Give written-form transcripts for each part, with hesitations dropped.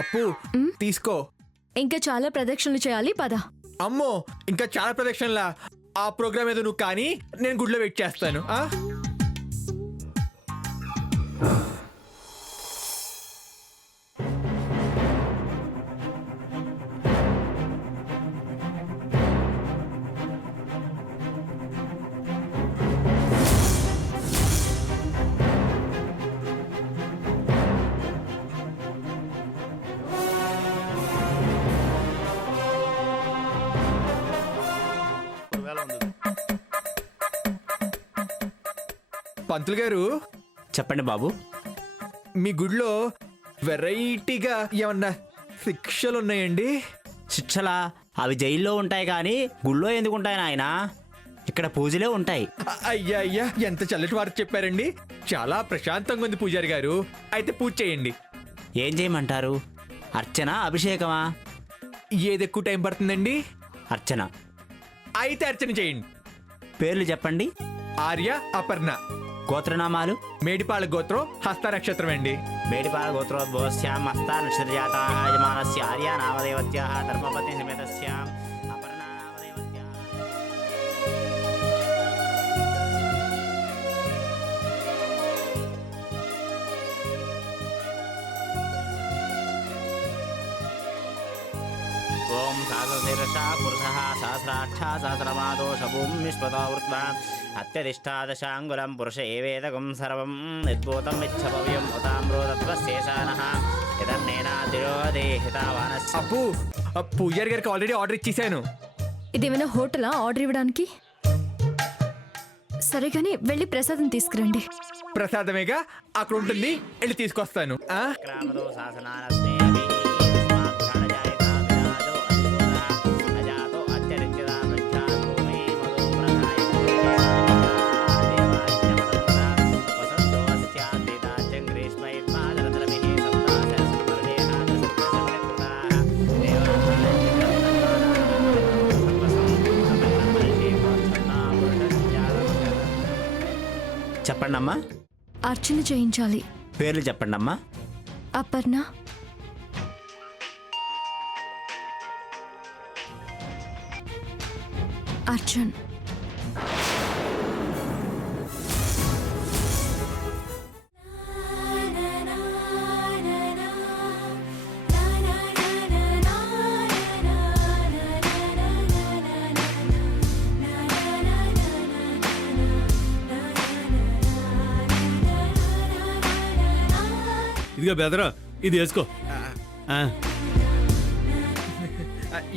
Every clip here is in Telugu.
అప్పు తీసుకో. ఇంకా చాలా ప్రదక్షిణలు చేయాలి, పద. అమ్మో, ఇంకా చాలా ప్రదక్షిణలా? ఆ ప్రోగ్రామ్ ఏదో నువ్వు కానీ నేను గుడిలో వెయిట్ చేస్తాను. పంతులు గారు చెప్పండి బాబు. మీ గుడిలో వెరైటీగా ఏమన్నా శిక్షలు ఉన్నాయండి? శిక్షలా? అవి జైల్లో ఉంటాయి కానీ గుళ్ళో ఎందుకు ఉంటాయి నాయనా? ఇక్కడ పూజలే ఉంటాయి. అయ్యా అయ్యా, ఎంత చల్లటి వారు చెప్పారండి. చాలా ప్రశాంతంగా ఉంది పూజారి గారు. అయితే పూజ చేయండి. ఏం చేయమంటారు? అర్చన, అభిషేకమా? ఏది ఎక్కువ టైం పడుతుందండి? అర్చన. అయితే అర్చన చేయండి. పేర్లు చెప్పండి. ఆర్య, అపర్ణ. గోత్రనామాలు? మేడిపాళ గోత్రం, హస్త నక్షత్రం అండి. మేడిపాల గోత్రోద్భవస్యాం హస్తా నక్షత్రజాతాః యజమానస్య ఆర్య నామదేవత్యాః ధర్మపత్ని సమేతస్యాం అపర్ణా నామదేవత్యాః. ఓం సహస్రశీర్ష పురుషః సహస్రాక్ష సహస్రమాదోష భూమిష్పతో వృత్వా అత్యధిష్టాదశాంగులం పురుష ఏవేదకం సర్వం యద్భూతం ఇచ్చభవ్యం ఉతామ్రోదత్వశేషానః యదన్నేనాతిరోదేహితావానస్య. అప్పు, పూజారి గారికి ఆల్రెడీ ఆర్డర్ ఇచ్చేసాను. ఇదేమైనా హోటలా ఆర్డర్ ఇవ్వడానికి? సరే కానీ వెళ్ళి ప్రసాదం తీసుకురండి. ప్రసాదమేగా, అక్కడ ఉంటుంది, వెళ్ళి తీసుకొస్తాను. క్రామదో శాసనానస్నేహి తస్మాత్ఘాడజాయతా వినాశో అధిభూతః అజాతో అత్యరిత్యదా ప్రఖ్యాతో మే మదో ప్రధాయ వసంతో అస్యాద్వితాచం గ్రీష్మైర్మాదరతరమిః సప్తాశస్పర్దేహాద సప్తసంకృతాః చెప్పండమ్మా. అర్చన చేయించాలి. పేర్లు చెప్పండమ్మా. అపర్ణ, అర్జున్. ఇదిగో బెదరా, ఇది వేసుకో.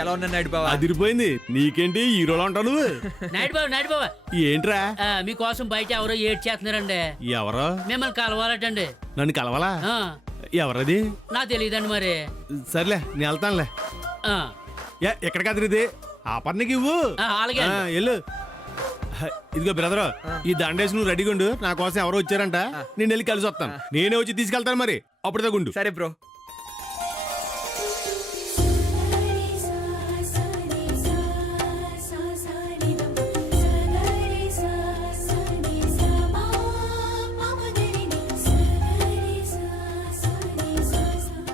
ఎలా ఉన్నా నాయుడు బావా? అదిరిపోయింది. నీకేంటి హీరోలో ఉంటావు నువ్వు? నాయుడు బాబా ఏంట్రా? మీకోసం బయట ఎవరో ఏడ్ చేస్తున్నారండి. ఎవరో మిమ్మల్ని కలవాలటండి. నన్ను కలవాలా? ఆ, ఎవరది? నాకు తెలియదండి మరి. సర్లే, నేను వెళ్తానులే. ఆ, ఎక్కడికి అదిరిది? ఆ పర్ణకి ఇవ్వు. అలాగే అండి. వెళ్ళు. ఇదిగో బ్రదర్, ఈ దండేసి నువ్వు రెడీగా ఉండు. నా కోసం ఎవరో వచ్చారంట, నేను వెళ్ళి కలిసి వస్తాను. నేనే వచ్చి తీసుకెళ్తాను మరి, అప్పుడు తగ్గుండు. సరే బ్రో.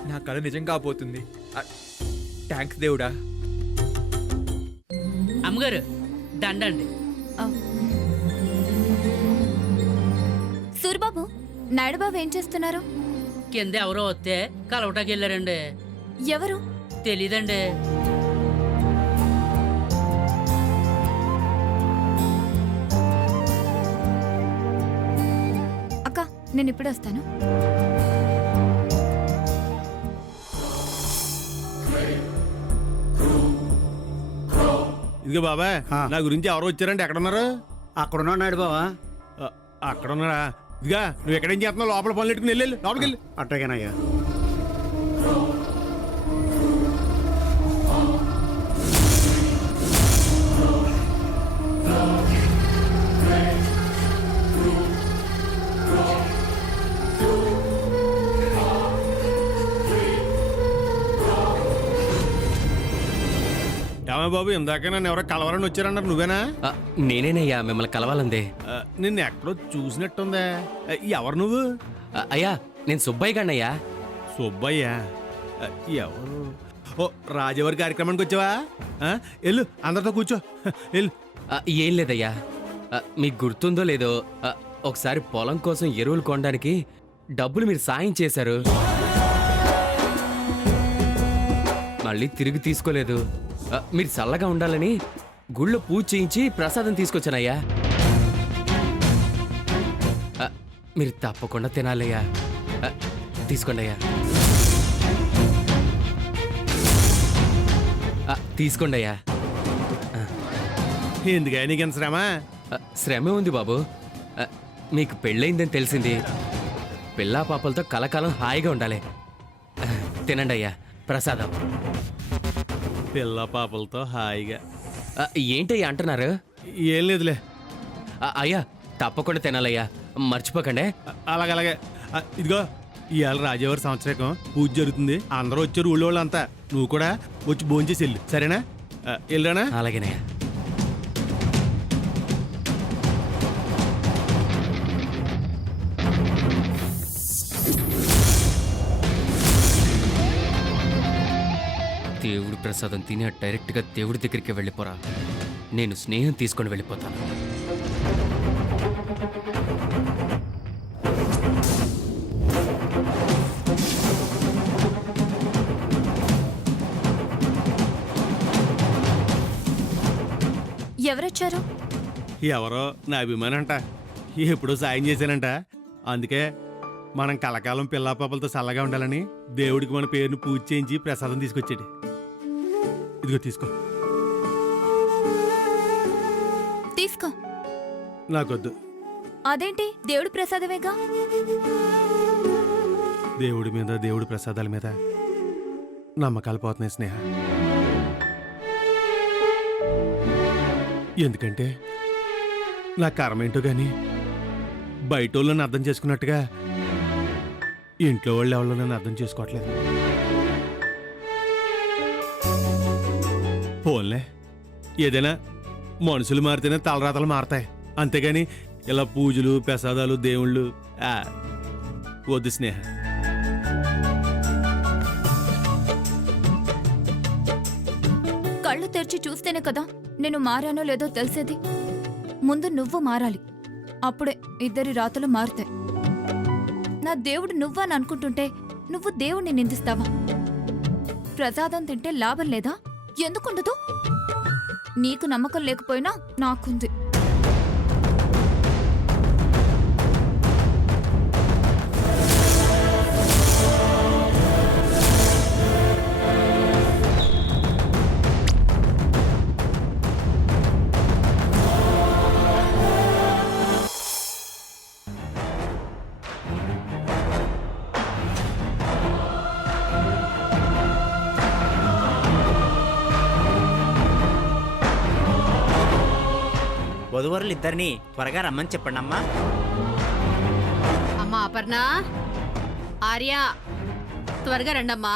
నా కళ నిజం కాబోతుంది. థ్యాంక్స్ దేవుడా. అమ్మగారు దండండి. సూరిబాబు, నాయుడుబాబు ఏం చేస్తున్నారు? కింద ఎవరో వస్తే కలవటానికి వెళ్ళారండి. ఎవరు? తెలీదండి. అక్క, నేను ఇప్పుడు వస్తాను. ఇదిగో బాబాయ్, నా గురించి ఎవరో వచ్చారంటే ఎక్కడున్నారు? అక్కడున్నా నాయుడు బావా. అక్కడ ఉన్నారా? ఇదిగా నువ్వు ఎక్కడేం చేస్తున్నావు? లోపల పనులు పెట్టుకుని వెళ్ళి లోపలికి వెళ్ళి. అట్టగేనయ్యా. బాబు, ఇందాక నన్ను ఎవరో కలవాలని వచ్చారన్నారు, నువ్వేనా? నేనేనయ్యా మిమ్మల్ని కలవాలందే. నిన్ను ఎక్కడో చూసినట్టుందే. ఎవరు నువ్వు? అయ్యా నేను సుబ్బయ్య గన్నయ్యా. సుబ్బయ్య? ఎవరు? ఓ రాజవారి కార్యక్రమానికి వచ్చావా? వెళ్ళు అందరితో కూర్చో. వెళ్ళు. ఏం లేదయ్యా, మీకు గుర్తుందో లేదో, ఒకసారి పొలం కోసం ఎరువులు కొనడానికి డబ్బులు మీరు సాయం చేశారు, మళ్ళీ తిరిగి తీసుకోలేదు. మీరు చల్లగా ఉండాలని గుళ్ళో పూజ చేయించి ప్రసాదం తీసుకొచ్చానయ్యా. మీరు తప్పకుండా తినాలయ్యా. తీసుకోండి అయ్యా. తీసుకోండి అయ్యా. ఎందుకు నీకు ఎంత శ్రమ? శ్రమే ఉంది బాబు. మీకు పెళ్ళయిందని తెలిసింది. పిల్లా పాపలతో కలకాలం హాయిగా ఉండాలి. తినండి అయ్యా ప్రసాదం. పిల్ల పాపలతో హాయిగా. ఏంటయ్యా అంటున్నారు? ఏం లేదులే. అయ్యా తప్పకుండా తినాలయ్యా, మర్చిపోకండి. అలాగే ఇదిగో ఇవాళ రాజవారి సంవత్సరం పూజ జరుగుతుంది. అందరూ వచ్చారు ఊళ్ళో వాళ్ళంతా. నువ్వు కూడా వచ్చి భోంచేసి వెళ్ళు, సరేనా? వెళ్ళరానా? అలాగేనయ్యా. దేవుడి ప్రసాదం తిని డైరెక్ట్గా దేవుడి దగ్గరికి వెళ్ళిపోరా. నేను స్నేహం తీసుకొని వెళ్ళిపోతాను. ఎవరొచ్చారు? ఎవరో నా అభిమానం అంట. ఎప్పుడో సాయం చేశానంట. అందుకే మనం కలకాలం పిల్లా పాపలతో చల్లగా ఉండాలని దేవుడికి మన పేరును పూజ చేయించి ప్రసాదం తీసుకొచ్చాడు. ఇదిగో తీసుకో. తీసుకో. నాకొద్దు. అదేంటి, దేవుడి ప్రసాదమేగా. దేవుడి మీద, దేవుడి ప్రసాదాల మీద నమ్మకాలు పోతున్నాయి స్నేహ. ఎందుకంటే నా కర్మ ఏంటో గాని బయట వాళ్ళని అర్థం చేసుకున్నట్టుగా ఇంట్లో వాళ్ళు ఎవరో నన్ను అర్థం చేసుకోవట్లేదు. పోన్లే, ఏదైనా మనుషులు మారితేనే తలరాతలు మారతాయి, అంతేగాని ఇలా పూజలు ప్రసాదాలు దేవుళ్ళు వద్దు స్నేహ. కళ్ళు తెరిచి చూస్తేనే కదా నేను మారానో లేదో తెలిసేది. ముందు నువ్వు మారాలి, అప్పుడే ఇద్దరి రాతలు మారుతాయి. నా దేవుడు నువ్వని అనుకుంటుంటే నువ్వు దేవుణ్ణి నిందిస్తావా? ప్రసాదం తింటే లాభం లేదా? ఎందుకుండదు? నీకు నమ్మకం లేకపోయినా నాకుంది. వధువరులు ఇద్దరిని త్వరగా రమ్మని చెప్పండి అమ్మా. అమ్మా అపర్ణ, ఆర్య, త్వరగా రండమ్మా.